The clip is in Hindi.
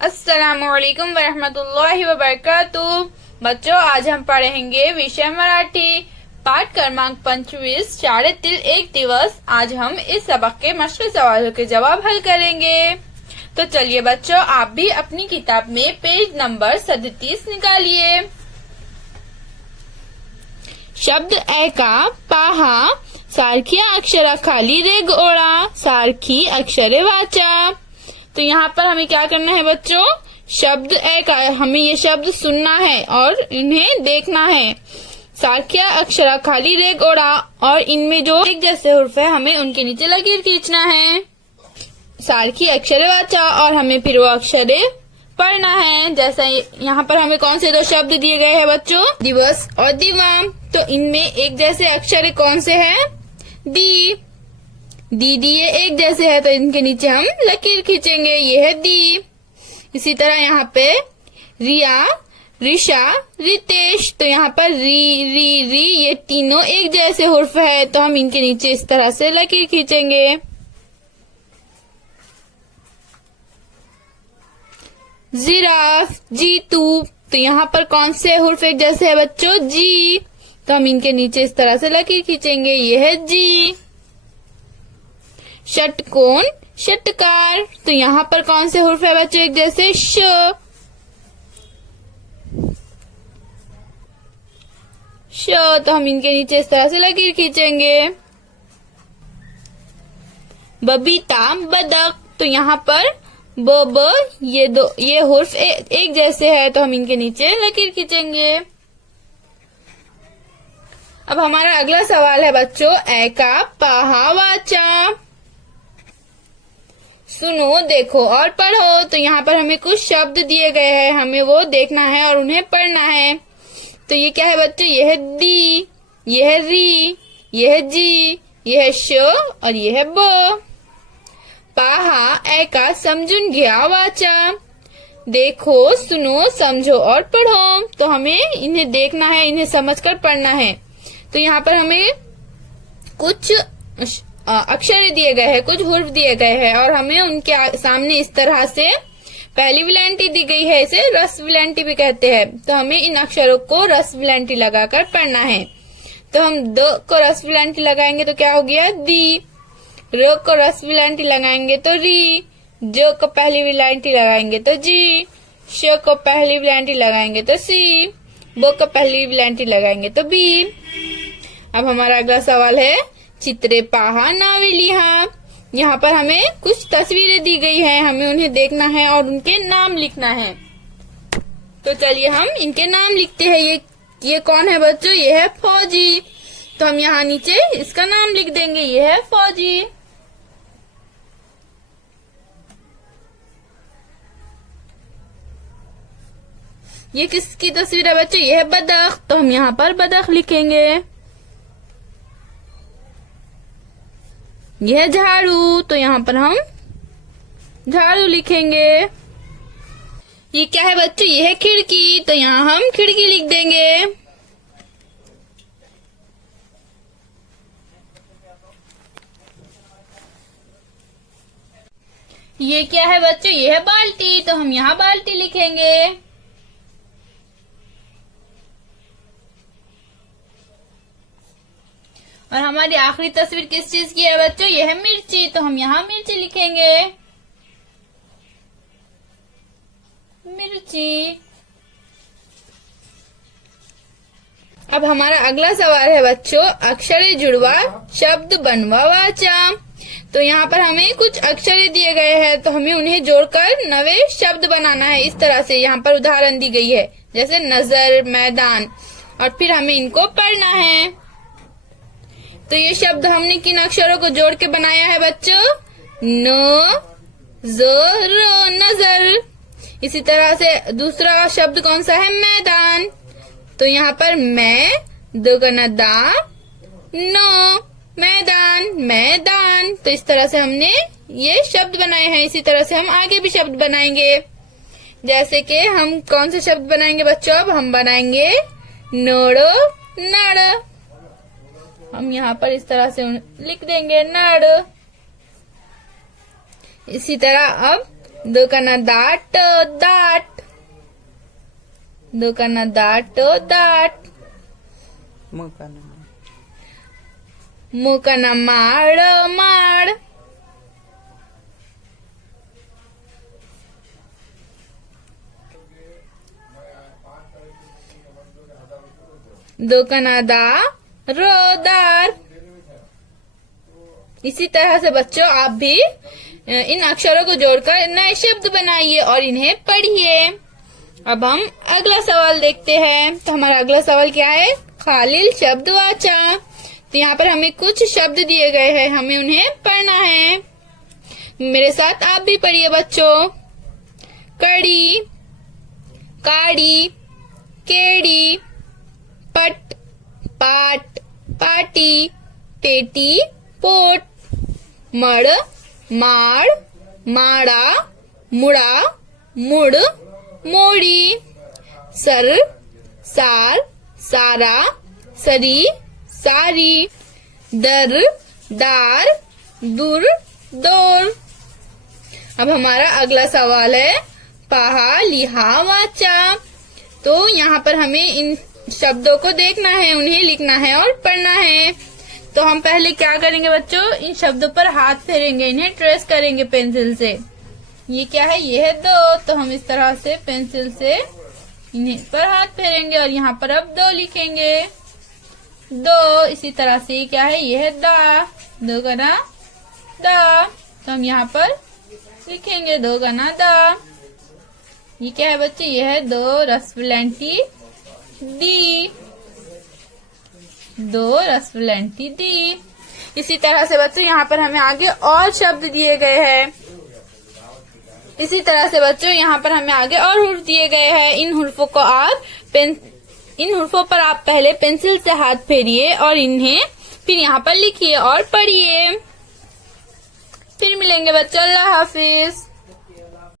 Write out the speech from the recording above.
अस्सलामुअलैकुम वरहमतुल्लाहि वबरकातुह। बच्चों, आज हम पढ़ेंगे विषय मराठी पाठ क्रमांक 25 शाळेतील एक दिवस। आज हम इस सबक के मुश्किल सवालों के जवाब हल करेंगे। तो चलिए बच्चों, आप भी अपनी किताब में पेज नंबर 37 निकालिए। शब्द ऐका पहा, सारखी अक्षराखाली रेघ ओळा, सारखी अक्षरे वाचा। तो यहाँ पर हमें क्या करना है बच्चों, शब्द एक हमें ये शब्द सुनना है और इन्हें देखना है। सारख्या अक्षरा खाली रेघ ओढ़ा, और इनमें जो एक जैसे हुर्फ है हमें उनके नीचे लकीर खींचना है। सारखी अक्षरे वाचा, और हमें फिर वो अक्षरे पढ़ना है। जैसा यहाँ पर हमें कौन से दो शब्द दिए गए हैं बच्चों, दिवस और दिवा। तो इनमें एक जैसे अक्षर कौन से हैं, दी। दीदी ये एक जैसे है तो इनके नीचे हम लकीर खींचेंगे, ये है दी। इसी तरह यहाँ पे रिया, रिशा, रितेश, तो यहाँ पर री री री ये तीनों एक जैसे हुर्फ है तो हम इनके नीचे इस तरह से लकीर खींचेंगे। जिराफ, जीतू, तो यहाँ पर कौन से हुर्फ एक जैसे है बच्चों, जी, तो हम इनके नीचे इस तरह से लकीर खींचेंगे, ये है जी। षटकोण, षटकार, तो यहाँ पर कौन से हुर्फ है बच्चों एक जैसे, श। श, तो हम इनके नीचे इस तरह से लकीर खींचेंगे। बबीता, बदक, तो यहाँ पर ब ये हुर्फ एक जैसे है तो हम इनके नीचे लकीर खींचेंगे। अब हमारा अगला सवाल है बच्चों, ऐका पहा वाचा। सुनो, देखो और पढ़ो। तो यहाँ पर हमें कुछ शब्द दिए गए हैं, हमें वो देखना है और उन्हें पढ़ना है। तो ये क्या है बच्चों, ये है दी, ये है री, ये है जी, ये है श और ये है ब। पाहा ऐका समजून घ्या वाचा। देखो, सुनो, समझो और पढ़ो। तो हमें इन्हें देखना है, इन्हें समझकर पढ़ना है। तो यहाँ पर हमें कुछ अक्षर दिए गए हैं, कुछ हुर्फ दिए गए हैं और हमें उनके सामने इस तरह से पहली विलांटी दी गई है, इसे रस विलांटी भी कहते हैं। तो हमें इन अक्षरों को रस विलांटी लगाकर पढ़ना है। तो हम द को रस विलांटी लगाएंगे तो क्या हो गया, दी। र को रस विलांटी लगाएंगे तो री। ज को पहली विलांटी लगाएंगे तो जी। श को पहली विलांटी लगाएंगे तो सी। ब को पहली विलांटी लगाएंगे तो बी। अब हमारा अगला सवाल है, चित्रे पाहा नावे लिहा। यहाँ पर हमें कुछ तस्वीरें दी गई हैं, हमें उन्हें देखना है और उनके नाम लिखना है। तो चलिए हम इनके नाम लिखते हैं। ये कौन है बच्चों, ये है फौजी। तो हम यहाँ नीचे इसका नाम लिख देंगे, ये है फौजी। ये किसकी तस्वीर है बच्चों, ये है बदख। तो हम यहाँ पर बदख लिखेंगे। यह है झाड़ू, तो यहाँ पर हम झाड़ू लिखेंगे। ये क्या है बच्चों, ये है खिड़की, तो यहाँ हम खिड़की लिख देंगे। ये क्या है बच्चों, ये है बाल्टी, तो हम यहाँ बाल्टी लिखेंगे। और हमारी आखिरी तस्वीर किस चीज की है बच्चों, यह है मिर्ची, तो हम यहाँ मिर्ची लिखेंगे, मिर्ची। अब हमारा अगला सवाल है बच्चों, अक्षरे जुड़वा शब्द बनवा वाचा। तो यहाँ पर हमें कुछ अक्षरे दिए गए हैं तो हमें उन्हें जोड़कर नवे शब्द बनाना है। इस तरह से यहाँ पर उदाहरण दी गई है, जैसे नजर, मैदान, और फिर हमें इनको पढ़ना है। तो ये शब्द हमने किन अक्षरों को जोड़ के बनाया है बच्चों, न, ज, र, नजर। इसी तरह से दूसरा शब्द कौन सा है, मैदान। तो यहाँ पर मैं, दुगना दा, न, मैदान, मैदान। तो इस तरह से हमने ये शब्द बनाए हैं। इसी तरह से हम आगे भी शब्द बनाएंगे। जैसे कि हम कौन से शब्द बनाएंगे बच्चों, अब हम बनाएंगे नोड़ो, नड़। हम यहाँ पर इस तरह से लिख देंगे नड़। इसी तरह अब दो का ना दाट दाट, दो का ना दाट दाट, मुंह का ना मुंह का ना माड़ माड़, दो का ना दा रो दार। इसी तरह से बच्चों आप भी इन अक्षरों को जोड़कर नए शब्द बनाइए और इन्हें पढ़िए। अब हम अगला सवाल देखते हैं। तो हमारा अगला सवाल क्या है? खालिल शब्द वाचा। तो यहाँ पर हमें कुछ शब्द दिए गए हैं, हमें उन्हें पढ़ना है। मेरे साथ आप भी पढ़िए बच्चों। कड़ी, काड़ी, केड़ी, पट, पाट, पाटी, पेटी, पोट, मड़, माड़, माड़ा, मुड़ा, मुड़, मोड़ी, सर, सार, सारा, सरी, सारी, दर, दार, दुर, दौर। अब हमारा अगला सवाल है पहा लिहा वाचा। तो यहाँ पर हमें इन शब्दों को देखना है, उन्हें लिखना है और पढ़ना है। तो हम पहले क्या करेंगे बच्चों? इन शब्दों पर हाथ फेरेंगे, इन्हें ट्रेस करेंगे पेंसिल से। ये क्या है? ये है दो। तो हम इस तरह से पेंसिल से इन्हें पर हाथ फेरेंगे और यहाँ पर अब दो लिखेंगे। दो। इसी तरह से ये क्या है? ये है दा। दो का ना दा। तो हम यहाँ पर लिखेंगे दो का ना दा। ये क्या है बच्चे? ये है दो रसवलंटी दी। दो रसवलंटी दी। इसी तरह से बच्चों यहाँ पर हमें आगे और शब्द दिए गए हैं। इसी तरह से बच्चों यहाँ पर हमें आगे और हुर्फ दिए गए हैं। इन हुर्फों पर आप पहले पेंसिल से हाथ फेरिए और इन्हें फिर यहाँ पर लिखिए और पढ़िए। फिर मिलेंगे बच्चों। अल्लाह हाफिज।